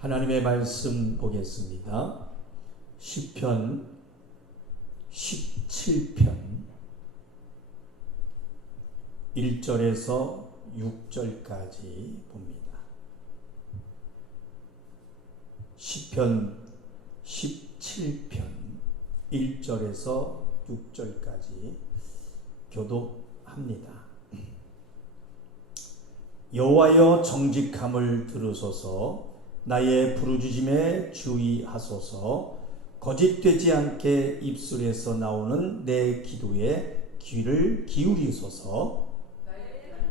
하나님의 말씀 보겠습니다. 시편 17편 1절에서 6절까지 봅니다. 시편 17편 1절에서 6절까지 교독합니다. 여호와여 정직함을 들으소서. 나의 부르짖음에 주의하소서. 거짓되지 않게 입술에서 나오는 내 기도에 귀를 기울이소서.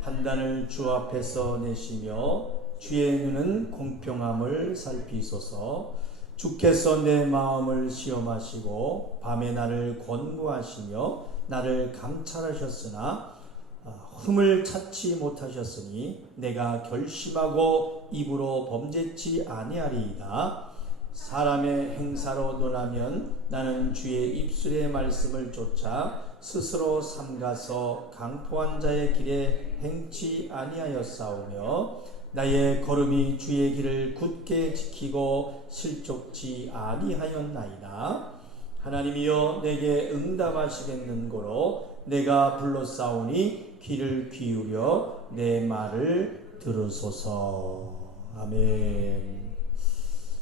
판단을 주 앞에서 내시며 주의 눈은 공평함을 살피소서. 주께서 내 마음을 시험하시고 밤에 나를 권고하시며 나를 감찰하셨으나 흠을 찾지 못하셨으니 내가 결심하고 입으로 범죄치 아니하리이다. 사람의 행사로 논하면 나는 주의 입술의 말씀을 쫓아 스스로 삼가서 강포한 자의 길에 행치 아니하였사오며 나의 걸음이 주의 길을 굳게 지키고 실족치 아니하였나이다. 하나님이여 내게 응답하시겠는고로 내가 불렀사오니 귀를 기울여 내 말을 들으소서. 아멘.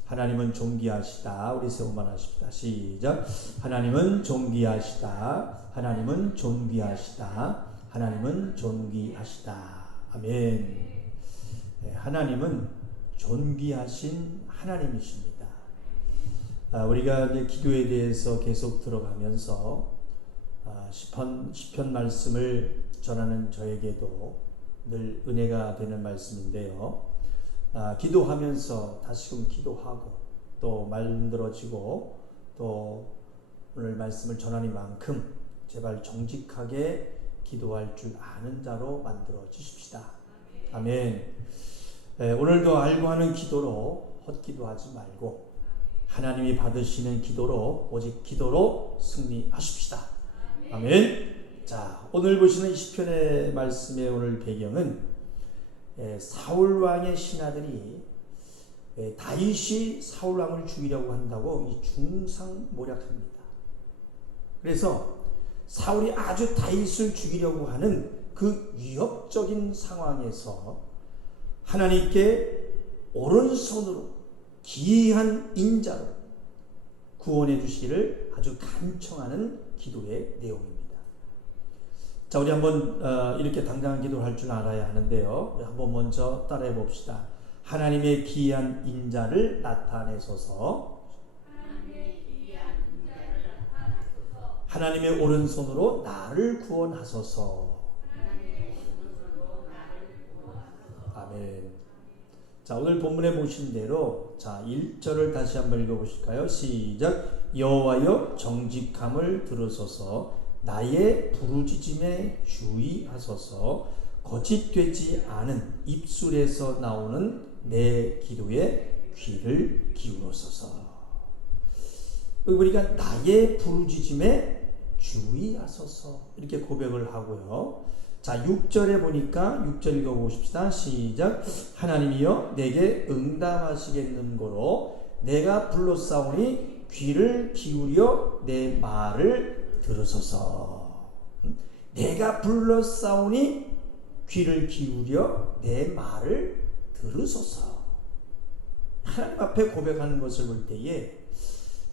하나님은 존귀하시다. 우리 세우만 하십시다. 시작. 하나님은 존귀하시다. 하나님은 존귀하시다. 하나님은 존귀하시다. 아멘. 하나님은 존귀하신 하나님이십니다. 우리가 이제 기도에 대해서 계속 들어가면서 시편 말씀을 전하는 저에게도 늘 은혜가 되는 말씀인데요. 기도하면서 다시금 기도하고 또 만들어지고 또 오늘 말씀을 전하니만큼 제발 정직하게 기도할 줄 아는 자로 만들어 주십시다. 아멘. 오늘도 알고 하는 기도로 헛기도하지 말고 하나님이 받으시는 기도로 오직 기도로 승리하십시다. 아멘. 자, 오늘 보시는 시편의 말씀의 오늘 배경은 사울 왕의 신하들이 다윗이 사울 왕을 죽이려고 한다고 이 중상모략합니다. 그래서 사울이 아주 다윗을 죽이려고 하는 그 위협적인 상황에서 하나님께 오른손으로 기이한 인자로 구원해 주시기를 아주 간청하는 기도의 내용입니다. 자, 우리 한번 이렇게 당당한 기도를 할 줄 알아야 하는데요. 한번 먼저 따라해 봅시다. 하나님의 기이한 인자를 나타내소서. 하나님의 오른손으로 나를 구원하소서. 아멘. 자, 오늘 본문에 보신 대로 자 1절을 다시 한번 읽어보실까요? 시작. 여호와여 정직함을 들으소서. 나의 부르짖음에 주의하소서. 거짓되지 않은 입술에서 나오는 내 기도에 귀를 기울여소서. 우리가 나의 부르짖음에 주의하소서 이렇게 고백을 하고요. 자, 6절에 보니까 6절 읽어보십시다. 시작. 하나님이여 내게 응답하시겠는고로 내가 불렀사오니 귀를 기울여 내 말을 들으소서. 내가 불렀사오니 귀를 기울여 내 말을 들으소서. 하나님 앞에 고백하는 것을 볼 때에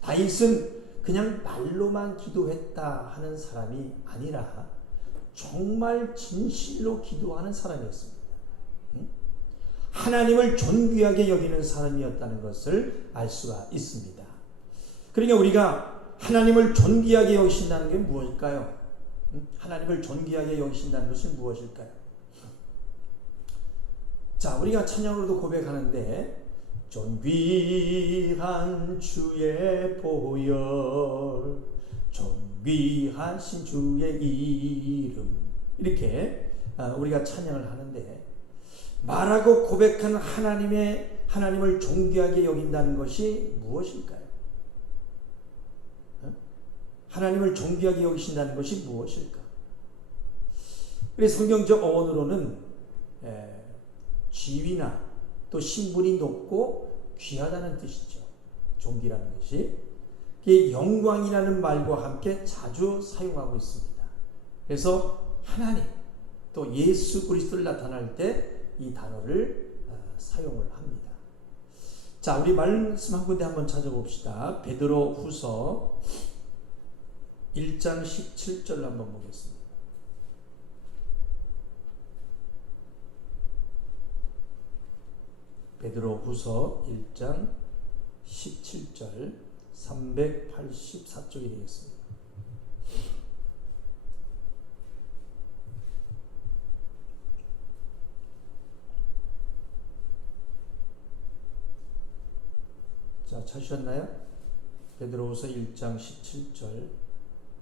다윗은 그냥 말로만 기도했다 하는 사람이 아니라 정말 진실로 기도하는 사람이었습니다. 하나님을 존귀하게 여기는 사람이었다는 것을 알 수가 있습니다. 그러니까 우리가 하나님을 존귀하게 여기신다는 게 무엇일까요? 하나님을 존귀하게 여기신다는 것은 무엇일까요? 자, 우리가 찬양으로도 고백하는데 존귀한 주의 보혈, 존귀하신 주의 이름, 이렇게 우리가 찬양을 하는데 말하고 고백하는 하나님을 존귀하게 여긴다는 것이 무엇일까요? 하나님을 존귀하게 여기신다는 것이 무엇일까? 그래서 성경적 어원으로는 지위나 또 신분이 높고 귀하다는 뜻이죠. 존귀라는 것이. 이 영광이라는 말과 함께 자주 사용하고 있습니다. 그래서 하나님 또 예수 그리스도를 나타날 때 이 단어를 사용을 합니다. 자, 우리 말씀 한 군데 한번 찾아봅시다. 베드로 후서 1장 17절 한번 보겠습니다. 베드로 후서 1장 17절 384쪽이 되겠습니다. 자, 찾으셨나요? 베드로후서 1장 17절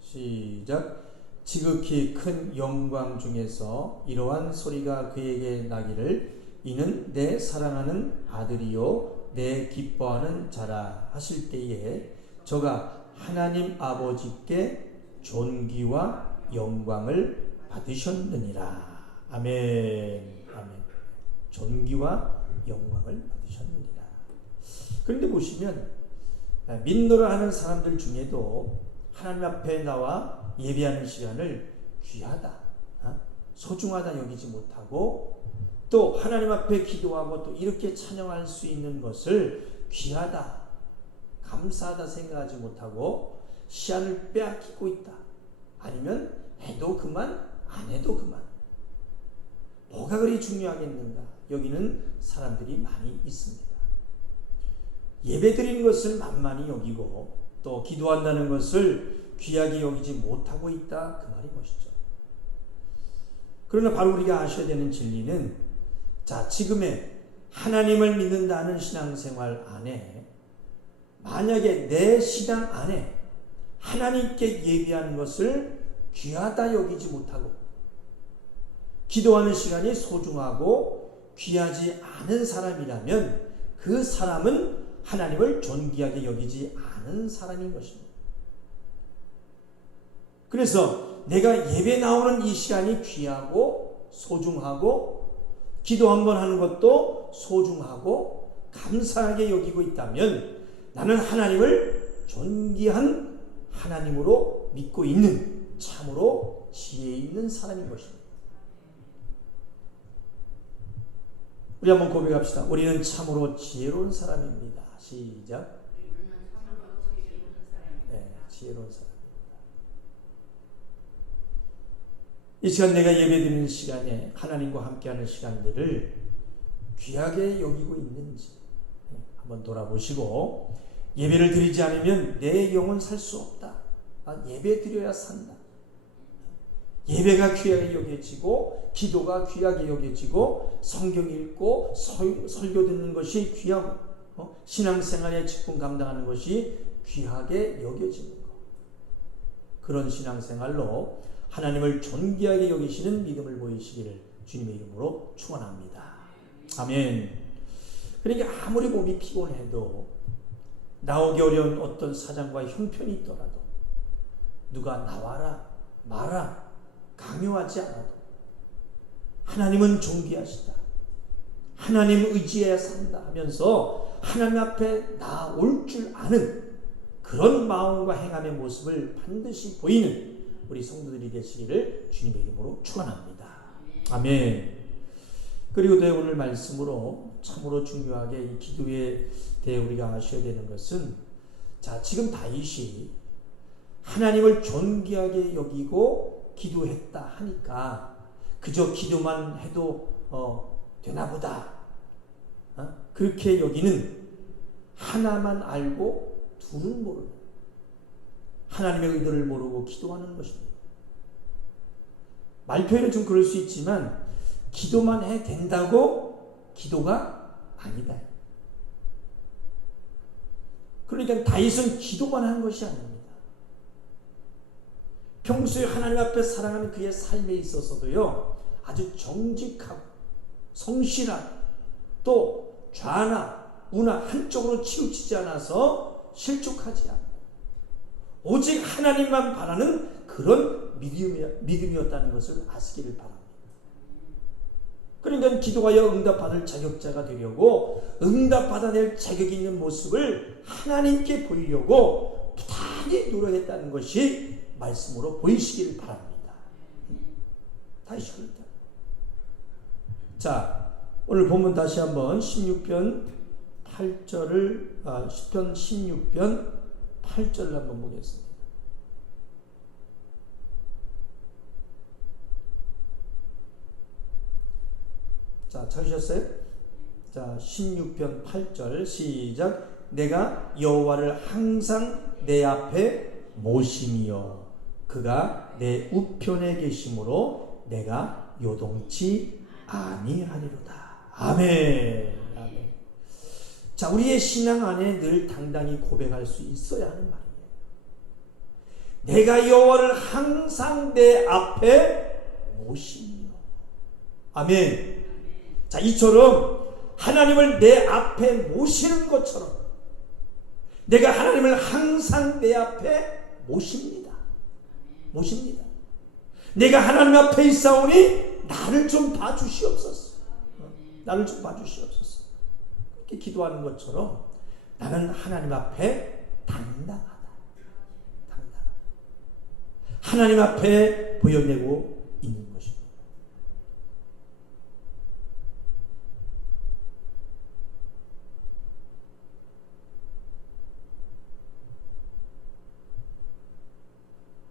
시작. 지극히 큰 영광 중에서 이러한 소리가 그에게 나기를 이는 내 사랑하는 아들이요 내 기뻐하는 자라 하실 때에 저가 하나님 아버지께 존귀와 영광을 받으셨느니라. 아멘. 아멘. 존귀와 영광을 받으셨느니라. 그런데 보시면 민노라 하는 사람들 중에도 하나님 앞에 나와 예배하는 시간을 귀하다, 소중하다 여기지 못하고 또 하나님 앞에 기도하고 또 이렇게 찬양할 수 있는 것을 귀하다, 감사하다 생각하지 못하고 시간을 빼앗기고 있다. 아니면 해도 그만, 안 해도 그만. 뭐가 그리 중요하겠는가 여기는 사람들이 많이 있습니다. 예배 드리는 것을 만만히 여기고 또 기도한다는 것을 귀하게 여기지 못하고 있다 그 말인 것이죠. 그러나 바로 우리가 아셔야 되는 진리는 자, 지금의 하나님을 믿는다는 신앙생활 안에 만약에 내 신앙 안에 하나님께 예배하는 것을 귀하다 여기지 못하고 기도하는 시간이 소중하고 귀하지 않은 사람이라면 그 사람은 하나님을 존귀하게 여기지 않은 사람인 것입니다. 그래서 내가 예배 나오는 이 시간이 귀하고 소중하고 기도 한번 하는 것도 소중하고 감사하게 여기고 있다면 나는 하나님을 존귀한 하나님으로 믿고 있는 참으로 지혜 있는 사람인 것입니다. 우리 한번 고백합시다. 우리는 참으로 지혜로운 사람입니다. 시작. 네, 지혜로운 사람입니다. 이 시간 내가 예배드리는 시간에 하나님과 함께하는 시간들을 귀하게 여기고 있는지 한번 돌아보시고 예배를 드리지 않으면 내 영혼 살 수 없다. 예배 드려야 산다. 예배가 귀하게 여겨지고 기도가 귀하게 여겨지고 성경 읽고 설교 듣는 것이 귀하고 신앙생활에 직분 감당하는 것이 귀하게 여겨지는 것. 그런 신앙생활로 하나님을 존귀하게 여기시는 믿음을 보이시기를 주님의 이름으로 축원합니다. 아멘. 그러니까 아무리 몸이 피곤해도 나오기 어려운 어떤 사정과 형편이 있더라도 누가 나와라 마라 강요하지 않아도 하나님은 존귀하시다. 하나님 의지해야 산다 하면서 하나님 앞에 나올 줄 아는 그런 마음과 행함의 모습을 반드시 보이는 우리 성도들이 되시기를 주님의 이름으로 축원합니다. 아멘. 그리고 또 오늘 말씀으로 참으로 중요하게 이 기도에 대해 우리가 아셔야 되는 것은 자, 지금 다윗이 하나님을 존귀하게 여기고 기도했다 하니까 그저 기도만 해도 되나 보다. 그렇게 여기는 하나만 알고 둘은 모르는 하나님의 의도를 모르고 기도하는 것입니다. 말표에는 좀 그럴 수 있지만 기도만 해 된다고 기도가 아니다. 그러니까 다윗은 기도만 한 것이 아닙니다. 평소에 하나님 앞에 살아가는 그의 삶에 있어서도요, 아주 정직하고 성실하고 또 좌나 우나 한쪽으로 치우치지 않아서 실족하지 않고 오직 하나님만 바라는 그런 믿음이었다는 것을 아시기를 바랍니다. 그러니까 기도하여 응답받을 자격자가 되려고 응답받아낼 자격이 있는 모습을 하나님께 보이려고 부단히 노력했다는 것이 말씀으로 보이시길 바랍니다. 다시 그렇다. 자, 오늘 본문 다시 한번 16편 8절을 시편 16편 8절을 한번 보겠습니다. 자, 찾으셨어요? 자, 16편 8절 시작. 내가 여호와를 항상 내 앞에 모심이요 그가 내 우편에 계심으로 내가 요동치 아니하리로다. 아멘. 아멘. 자, 우리의 신앙 안에 늘 당당히 고백할 수 있어야 하는 말이에요. 내가 여호와를 항상 내 앞에 모심이요. 아멘. 자, 이처럼 하나님을 내 앞에 모시는 것처럼 내가 하나님을 항상 내 앞에 모십니다. 모십니다. 내가 하나님 앞에 있사오니 나를 좀 봐주시옵소서. 나를 좀 봐주시옵소서. 이렇게 기도하는 것처럼 나는 하나님 앞에 당당하다. 당당하다. 하나님 앞에 보여내고 있는 것입니다.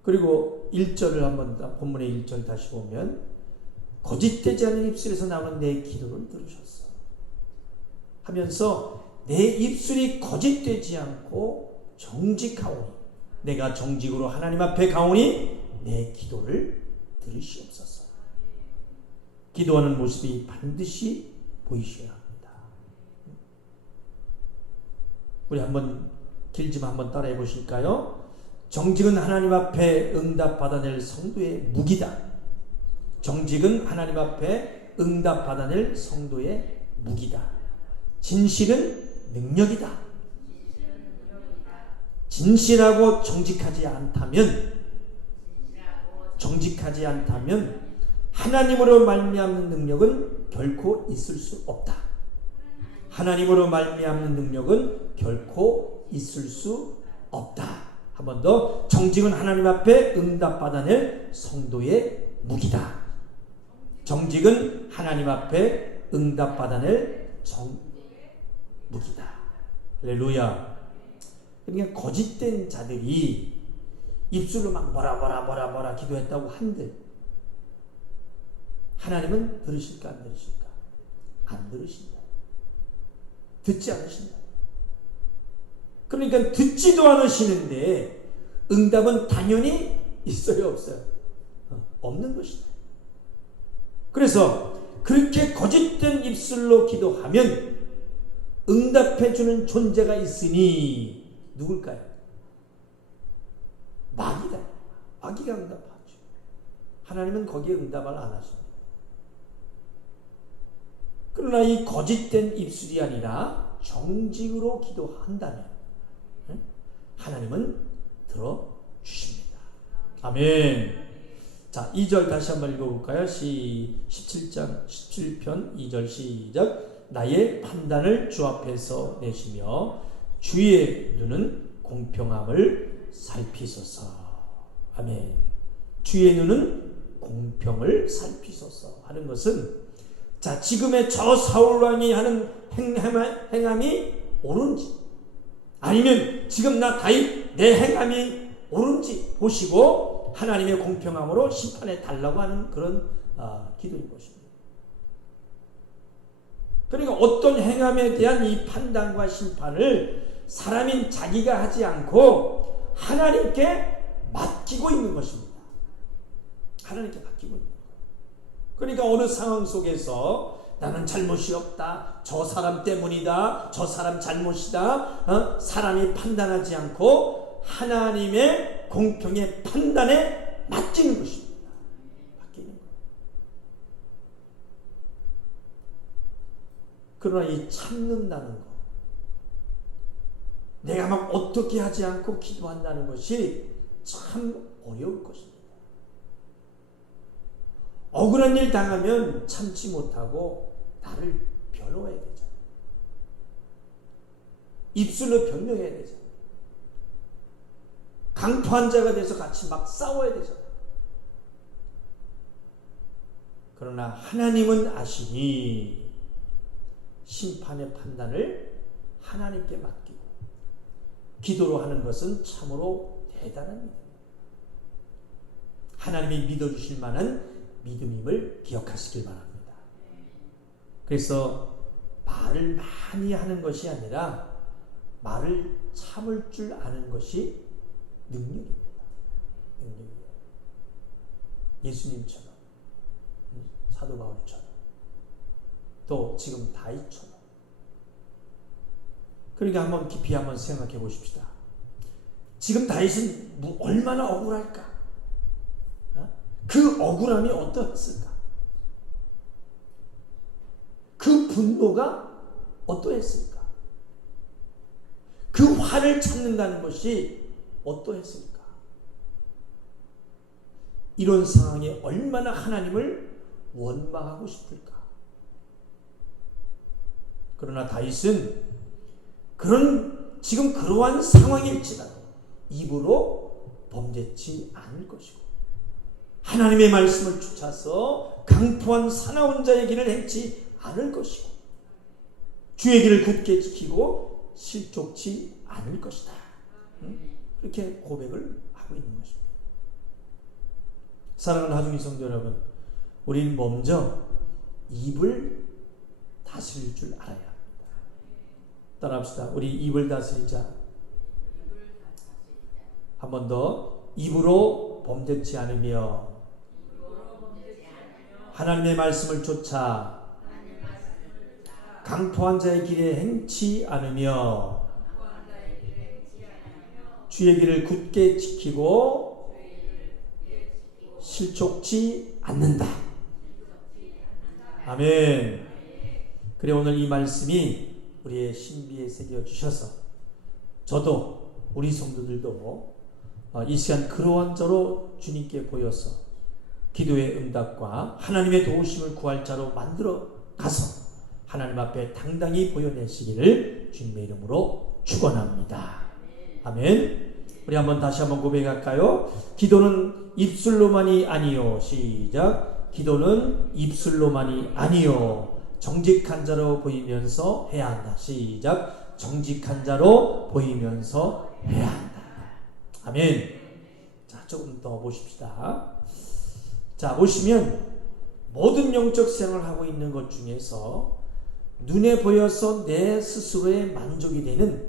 그리고 1절을 한번 본문의 1절 다시 보면 거짓되지 않은 입술에서 나오는 내 기도를 들으셨어 하면서 내 입술이 거짓되지 않고 정직하오니 내가 정직으로 하나님 앞에 가오니 내 기도를 들으시옵소서. 기도하는 모습이 반드시 보이셔야 합니다. 우리 한번 길지만 한번 따라해 보실까요? 정직은 하나님 앞에 응답받아낼 성도의 무기다. 정직은 하나님 앞에 응답받아낼 성도의 무기다. 진실은 능력이다. 진실하고 정직하지 않다면 하나님으로 말미암는 능력은 결코 있을 수 없다. 하나님으로 말미암는 능력은 결코 있을 수 없다. 한 번 더. 정직은 하나님 앞에 응답받아낼 성도의 무기다. 정직은 하나님 앞에 응답받아낼 무기다. 할렐루야. 그러니까 거짓된 자들이 입술로 막 뭐라 기도했다고 한들 하나님은 들으실까 안 들으실까? 안 들으신다. 듣지 않으신다. 그러니까 듣지도 않으시는데 응답은 당연히 있어요, 없어요? 없는 것이다. 그래서 그렇게 거짓된 입술로 기도하면 응답해주는 존재가 있으니 누굴까요? 마귀다. 마귀가 응답하죠. 하나님은 거기에 응답을 안 하십니다. 그러나 이 거짓된 입술이 아니라 정직으로 기도한다면 하나님은 들어주십니다. 아멘. 자, 2절 다시 한번 읽어볼까요? 17편 2절 시작. 나의 판단을 주 앞에서 내시며 주의 눈은 공평함을 살피소서. 아멘. 주의 눈은 공평을 살피소서 하는 것은 자, 지금의 저 사울왕이 하는 행함이 옳은지 아니면 지금 나 다윗 내 행함이 옳은지 보시고 하나님의 공평함으로 심판해 달라고 하는 그런 기도인 것입니다. 그러니까 어떤 행함에 대한 이 판단과 심판을 사람인 자기가 하지 않고 하나님께 맡기고 있는 것입니다. 하나님께 맡기고 있는 거예요. 그러니까 어느 상황 속에서 나는 잘못이 없다. 저 사람 때문이다. 저 사람 잘못이다. 사람이 판단하지 않고 하나님의 공평의 판단에 맡기는 것입니다. 맡기는 거예요. 그러나 이 참는다는 것, 내가 막 어떻게 하지 않고 기도한다는 것이 참 어려울 것입니다. 억울한 일 당하면 참지 못하고 나를 변호해야 되잖아요. 입술로 변명해야 되잖아요. 강포한 자가 돼서 같이 막 싸워야 되잖아요. 그러나 하나님은 아시니 심판의 판단을 하나님께 맡기고 기도로 하는 것은 참으로 대단한 믿음입니다. 하나님이 믿어주실 만한 믿음임을 기억하시길 바랍니다. 그래서 말을 많이 하는 것이 아니라 말을 참을 줄 아는 것이 능력입니다. 능력이에요. 예수님처럼, 사도 바울처럼, 또 지금 다윗처럼. 그러니까 한번 깊이 한번 생각해 보십시다. 지금 다윗은 얼마나 억울할까? 그 억울함이 어떠했을까? 그 분노가 어떠했을까? 그 화를 참는다는 것이 어떠했을까? 이런 상황에 얼마나 하나님을 원망하고 싶을까? 그러나 다윗은 지금 그러한 상황일지라도 입으로 범죄치 않을 것이고 하나님의 말씀을 쫓아서 강포한 사나운 자의 길을 행치 않을 것이고 주의 길을 굳게 지키고 실족치 않을 것이다. 그렇게 고백을 하고 있는 것입니다. 사랑하는 하중이 성도 여러분, 우리는 먼저 입을 다스릴 줄 알아야 합니다. 따라합시다. 우리 입을 다스리자. 한 번 더. 입으로 범죄치 않으며 하나님의 말씀을 쫓아 강포한 자의 길에 행치 않으며 주의 길을 굳게 지키고 실족치 않는다. 아멘. 그래 오늘 이 말씀이 우리의 신비에 새겨 주셔서 저도 우리 성도들도 이 시간 그러한 자로 주님께 보여서 기도의 응답과 하나님의 도우심을 구할 자로 만들어 가서 하나님 앞에 당당히 보여내시기를 주님의 이름으로 축원합니다. 아멘. 우리 다시 한번 고백할까요? 기도는 입술로만이 아니요. 시작. 기도는 입술로만이 아니요. 정직한 자로 보이면서 해야 한다. 시작. 정직한 자로 보이면서 해야 한다. 아멘. 자, 조금 더 보십시다. 자, 보시면 모든 영적 생활을 하고 있는 것 중에서 눈에 보여서 내 스스로에 만족이 되는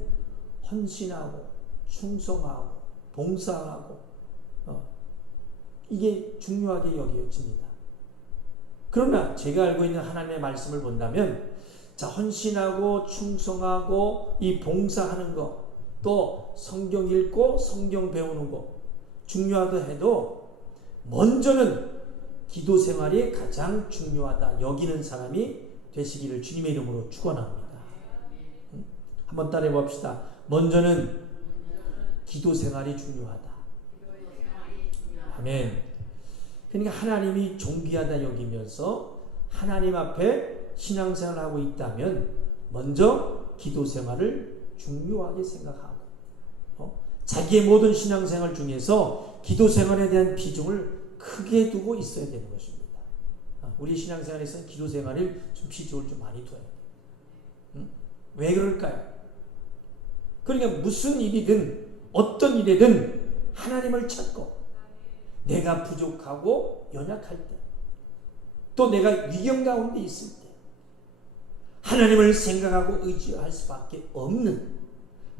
헌신하고 충성하고 봉사하고 이게 중요하게 여겨집니다. 그러나 제가 알고 있는 하나님의 말씀을 본다면 자, 헌신하고 충성하고 이 봉사하는 것, 또 성경 읽고 성경 배우는 것 중요하다 해도 먼저는 기도 생활이 가장 중요하다 여기는 사람이 되시기를 주님의 이름으로 축원합니다. 한번 따라해 봅시다. 먼저는 기도 생활이 중요하다. 아멘. 그러니까 하나님이 존귀하다 여기면서 하나님 앞에 신앙생활을 하고 있다면 먼저 기도 생활을 중요하게 생각하고 자기의 모든 신앙생활 중에서 기도 생활에 대한 비중을 크게 두고 있어야 되는 것입니다. 우리 신앙생활에서는 기도 생활을 좀 비중을 좀 많이 둬야 돼요. 왜 그럴까요? 그러니까 무슨 일이든 어떤 일이든 하나님을 찾고 내가 부족하고 연약할 때 또 내가 위경 가운데 있을 때 하나님을 생각하고 의지할 수밖에 없는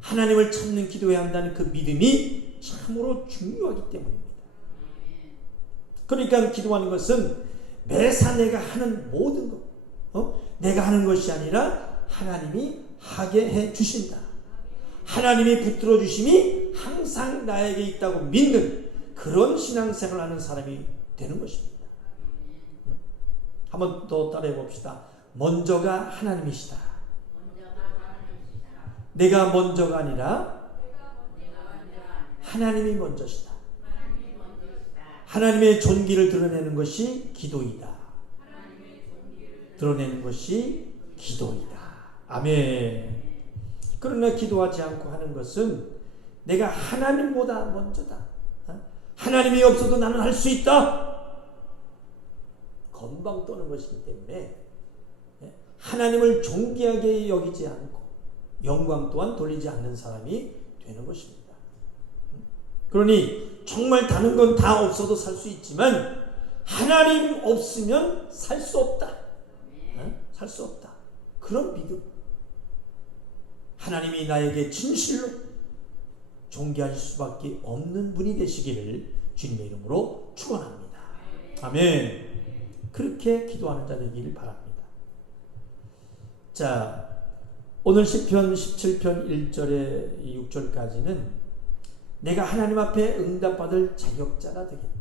하나님을 찾는 기도해야 한다는 그 믿음이 참으로 중요하기 때문입니다. 그러니까 기도하는 것은 매사 내가 하는 모든 것 내가 하는 것이 아니라 하나님이 하게 해 주신다. 하나님이 붙들어 주심이 항상 나에게 있다고 믿는 그런 신앙생활을 하는 사람이 되는 것입니다. 한번 더 따라해 봅시다. 먼저가 하나님이시다. 내가 먼저가 아니라 하나님이 먼저시다. 하나님의 존귀를 드러내는 것이 기도이다. 드러내는 것이 기도이다. 아멘. 그러나 기도하지 않고 하는 것은 내가 하나님보다 먼저다. 하나님이 없어도 나는 할 수 있다. 건방 떠는 것이기 때문에 하나님을 존귀하게 여기지 않고 영광 또한 돌리지 않는 사람이 되는 것입니다. 그러니 정말 다른 건 다 없어도 살 수 있지만 하나님 없으면 살 수 없다. 살 수 없다. 그런 믿음. 하나님이 나에게 진실로 존귀할 수밖에 없는 분이 되시기를 주님의 이름으로 축원합니다. 아멘. 그렇게 기도하는 자 되기를 바랍니다. 자, 오늘 시편 17편 1절에 6절까지는 내가 하나님 앞에 응답받을 자격자가 되겠다.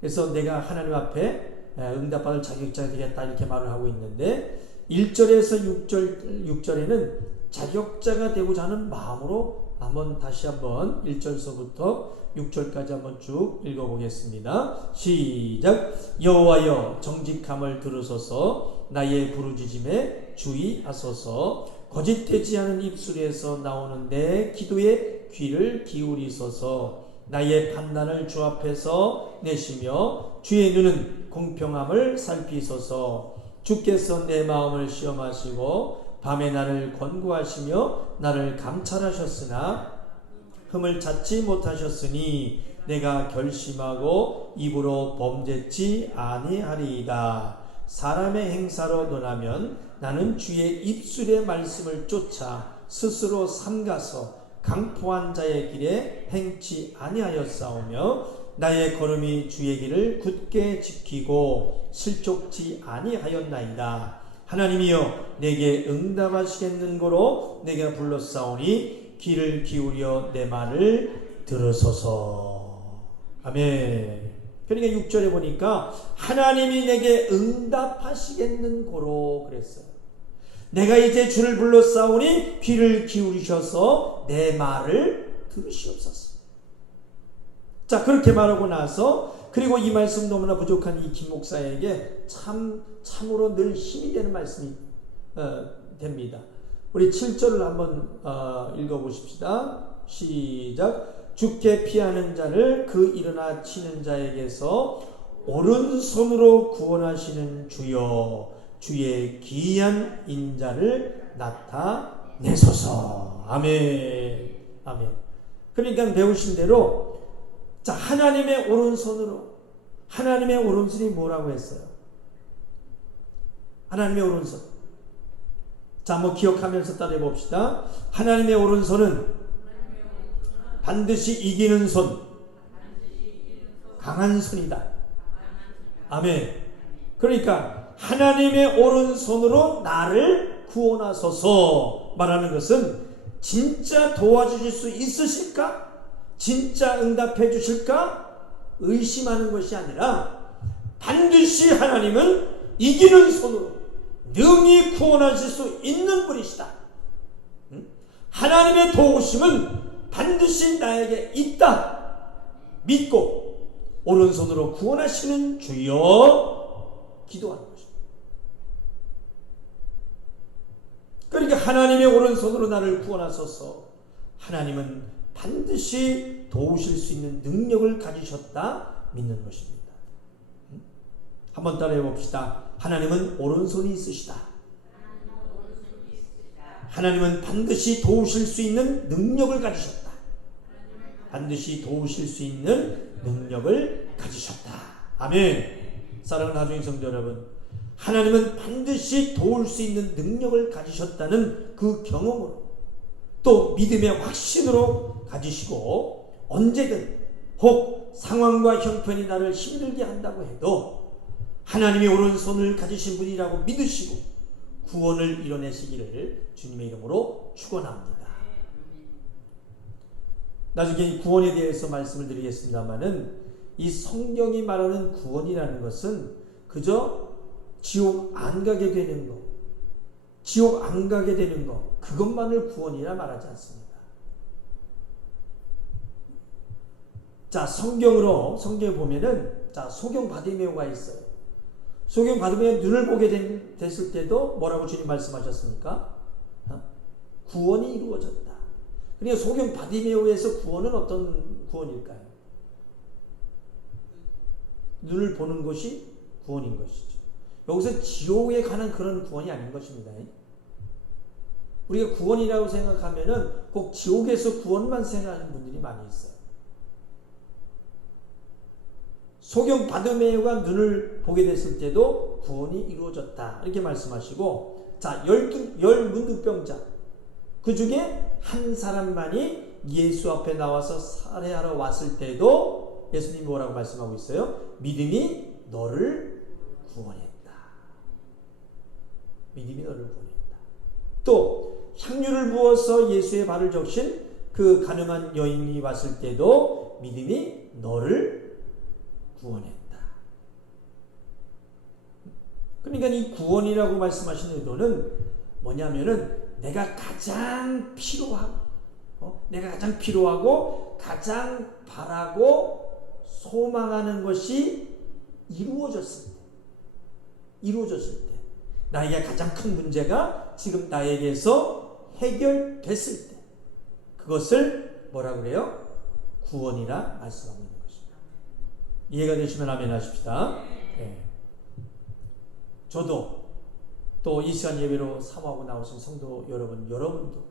그래서 내가 하나님 앞에 응답받을 자격자가 되겠다 이렇게 말을 하고 있는데 1절에서 6절에는 자격자가 되고자 하는 마음으로 다시 한번 1절서부터 6절까지 한번 쭉 읽어보겠습니다. 시작. 여호와여 정직함을 들으소서. 나의 부르짖음에 주의하소서. 거짓되지 않은 입술에서 나오는 내 기도에 귀를 기울이소서. 나의 판단을 주 앞에서 내시며 주의 눈은 공평함을 살피소서. 주께서 내 마음을 시험하시고 밤에 나를 권고하시며 나를 감찰하셨으나 흠을 찾지 못하셨으니 내가 결심하고 입으로 범죄치 아니하리이다. 사람의 행사로 논하면 나는 주의 입술의 말씀을 쫓아 스스로 삼가서 강포한 자의 길에 행치 아니하였사오며 나의 걸음이 주의 길을 굳게 지키고 실족치 아니하였나이다. 하나님이여 내게 응답하시겠는고로 내가 불렀사오니 귀를 기울여 내 말을 들으소서. 아멘. 그러니까 6절에 보니까 하나님이 내게 응답하시겠는고로 그랬어요. 내가 이제 주를 불렀사오니 귀를 기울이셔서 내 말을 들으시옵소서. 자, 그렇게 말하고 나서 그리고 이 말씀 너무나 부족한 이 김 목사에게 참으로 늘 힘이 되는 말씀이 됩니다. 우리 7절을 한번 읽어보십시다. 시작. 주께 피하는 자를 그 일어나 치는 자에게서 오른손으로 구원하시는 주여 주의 기이한 인자를 나타내소서. 아멘. 아멘. 그러니까 배우신 대로 자, 하나님의 오른손으로. 하나님의 오른손이 뭐라고 했어요? 하나님의 오른손. 자, 한번 기억하면서 따라해 봅시다. 하나님의 오른손은 반드시 이기는 손, 강한 손이다. 아멘. 그러니까 하나님의 오른손으로 나를 구원하소서 말하는 것은 진짜 도와주실 수 있으실까? 진짜 응답해 주실까? 의심하는 것이 아니라 반드시 하나님은 이기는 손으로 능히 구원하실 수 있는 분이시다. 하나님의 도우심은 반드시 나에게 있다. 믿고 오른손으로 구원하시는 주여 기도하는 것입니다. 그러니까 하나님의 오른손으로 나를 구원하소서. 하나님은 반드시 도우실 수 있는 능력을 가지셨다 믿는 것입니다. 한번 따라해 봅시다. 하나님은 오른손이 있으시다. 하나님은 반드시 도우실 수 있는 능력을 가지셨다. 반드시 도우실 수 있는 능력을 가지셨다. 아멘. 사랑하는 하중인 성도 여러분, 하나님은 반드시 도울 수 있는 능력을 가지셨다는 그 경험으로 또 믿음의 확신으로 가지시고 언제든 혹 상황과 형편이 나를 힘들게 한다고 해도 하나님의 오른손을 가지신 분이라고 믿으시고 구원을 이뤄내시기를 주님의 이름으로 축원합니다. 나중에 구원에 대해서 말씀을 드리겠습니다마는 이 성경이 말하는 구원이라는 것은 그저 지옥 안 가게 되는 것, 지옥 안 가게 되는 것, 그것만을 구원이라 말하지 않습니다. 자, 성경에 보면은, 자, 소경 바디메오가 있어요. 소경 바디메오 눈을 보게 됐을 때도 뭐라고 주님 말씀하셨습니까? 구원이 이루어졌다. 그러니까 소경 바디메오에서 구원은 어떤 구원일까요? 눈을 보는 것이 구원인 것이죠. 여기서 지옥에 가는 그런 구원이 아닌 것입니다. 우리가 구원이라고 생각하면은 꼭 지옥에서 구원만 생각하는 분들이 많이 있어요. 소경 바드메오가 눈을 보게 됐을 때도 구원이 이루어졌다. 이렇게 말씀하시고, 자, 열 문둥병자. 그 중에 한 사람만이 예수 앞에 나와서 살해하러 왔을 때도 예수님이 뭐라고 말씀하고 있어요? 믿음이 너를 구원했다. 믿음이 너를 구원했다. 또 향유를 부어서 예수의 발을 적신 그 가늠한 여인이 왔을 때도 믿음이 너를 구원했다. 그러니까 이 구원이라고 말씀하신 의도는 뭐냐면은 내가 가장 필요하고 가장 바라고 소망하는 것이 이루어졌을 때 나에게 가장 큰 문제가 지금 나에게서 해결됐을 때 그것을 뭐라 그래요? 구원이라 말씀하고 있는 것입니다. 이해가 되시면 아멘 하십시다. 네. 저도 또 이 시간 예배로 사모하고 나오신 성도 여러분도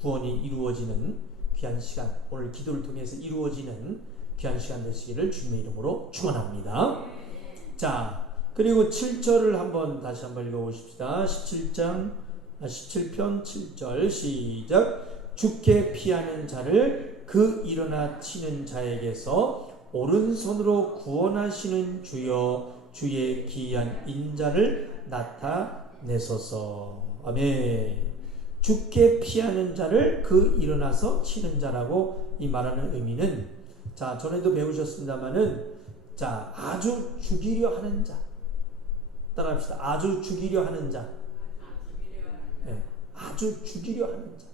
구원이 이루어지는 귀한 시간, 오늘 기도를 통해서 이루어지는 귀한 시간 되시기를 주님의 이름으로 축원합니다. 자, 그리고 7절을 다시 한번 읽어보십시다. 17편 7절 시작. 주께 피하는 자를 그 일어나 치는 자에게서 오른손으로 구원하시는 주여, 주의 기이한 인자를 나타내소서. 아멘. 주께 피하는 자를 그 일어나서 치는 자라고 이 말하는 의미는, 자, 전에도 배우셨습니다마는, 자, 아주 죽이려 하는 자. 따라합시다. 아주 죽이려 하는 자. 네, 아주 죽이려 하는 자.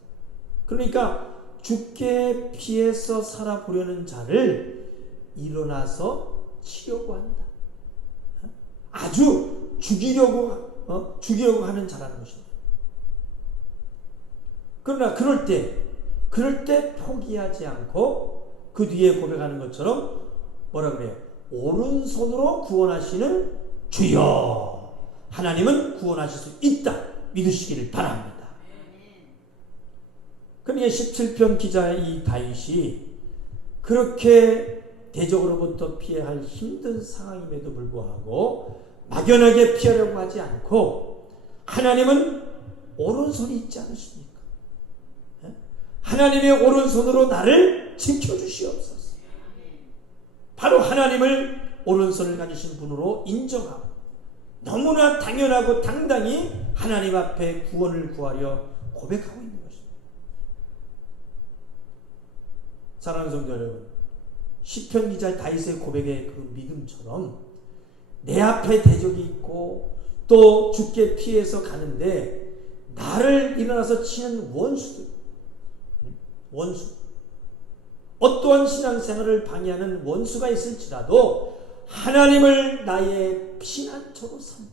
그러니까 주께 피해서 살아보려는 자를 일어나서 치려고 한다. 아주 죽이려고 하는 자라는 것입니다. 그러나 그럴 때 포기하지 않고 그 뒤에 고백하는 것처럼 뭐라 그래요? 오른손으로 구원하시는 주여. 하나님은 구원하실 수 있다. 믿으시기를 바랍니다. 그러니까 17편 기자의 이 다윗이 그렇게 대적으로부터 피해야 할 힘든 상황임에도 불구하고 막연하게 피하려고 하지 않고, 하나님은 오른손이 있지 않으십니까? 하나님의 오른손으로 나를 지켜주시옵소서. 바로 하나님을 오른손을 가지신 분으로 인정하고 너무나 당연하고 당당히 하나님 앞에 구원을 구하려 고백하고 있는 것입니다. 사랑하는 성도 여러분, 시편 기자 다윗의 고백의 그 믿음처럼 내 앞에 대적이 있고 또 주께 피해서 가는데 나를 일어나서 치는 원수, 어떠한 신앙생활을 방해하는 원수가 있을지라도 하나님을 나의 피난처로 삼고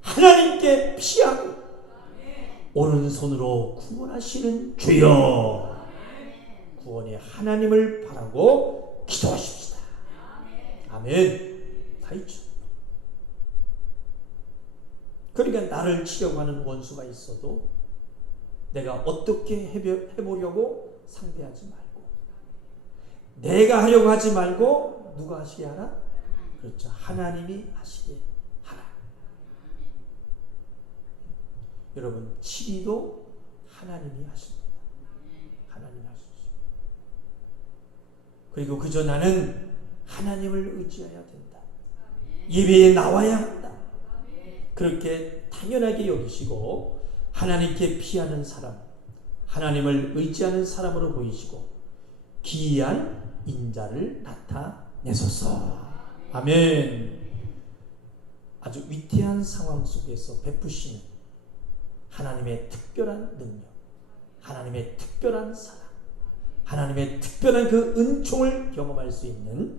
하나님께 피하고 오른손으로 구원하시는 주여, 구원의 하나님을 바라고 기도하십시다. 아멘. 다 있죠. 그러니까 나를 치려고 하는 원수가 있어도 내가 어떻게 해보려고 상대하지 말고, 내가 하려고 하지 말고 누가 하시게 하라? 그렇죠. 하나님이 하시게 하라. 여러분, 치리도 하나님이 하십니다. 하나님이 하십니다. 그리고 그저 나는 하나님을 의지해야 된다. 예배에 나와야 한다. 그렇게 당연하게 여기시고 하나님께 피하는 사람, 하나님을 의지하는 사람으로 보이시고 기이한 인자를 나타내소서. 아멘. 아주 위태한 상황 속에서 베푸시는 하나님의 특별한 능력, 하나님의 특별한 사랑, 하나님의 특별한 그 은총을 경험할 수 있는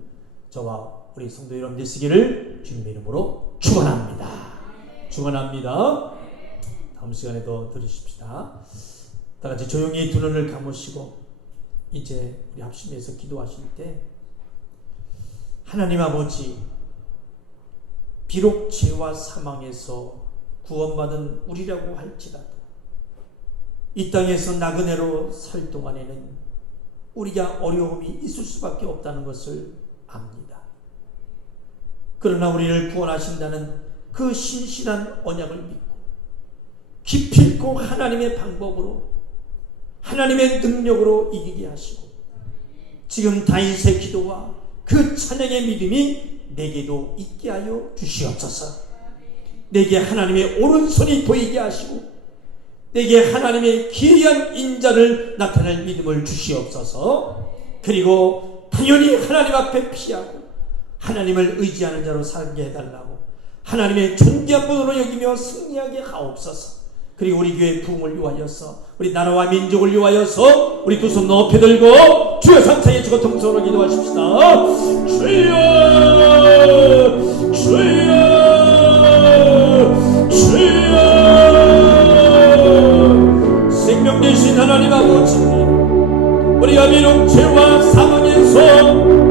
저와 우리 성도 여러분 되시기를 주님의 이름으로 축원합니다. 축원합니다. 다음 시간에도 들으십시다. 다 같이 조용히 두 눈을 감으시고 이제 우리 합심해서 기도하실 때 하나님 아버지, 비록 죄와 사망에서 구원받은 우리라고 할지라도 이 땅에서 나그네로 살 동안에는 우리가 어려움이 있을 수밖에 없다는 것을 압니다. 그러나 우리를 구원하신다는 그 신실한 언약을 믿고 기필코 하나님의 방법으로 하나님의 능력으로 이기게 하시고 지금 다윗의 기도와 그 찬양의 믿음이 내게도 있게 하여 주시옵소서. 내게 하나님의 오른손이 보이게 하시고 내게 하나님의 기이한 인자를 나타낼 믿음을 주시옵소서. 그리고 당연히 하나님 앞에 피하고 하나님을 의지하는 자로 살게 해달라고 하나님의 존귀한 분으로 여기며 승리하게 하옵소서. 그리고 우리 교회 부흥을 위하여서 우리 나라와 민족을 위하여서 우리 두 손 높이 들고 주여 삼창에 주고 통성으로 기도하십시다. 주여 주여 주여 생명 되신 하나님 아버지, 우리가 비록 죄와 사망에서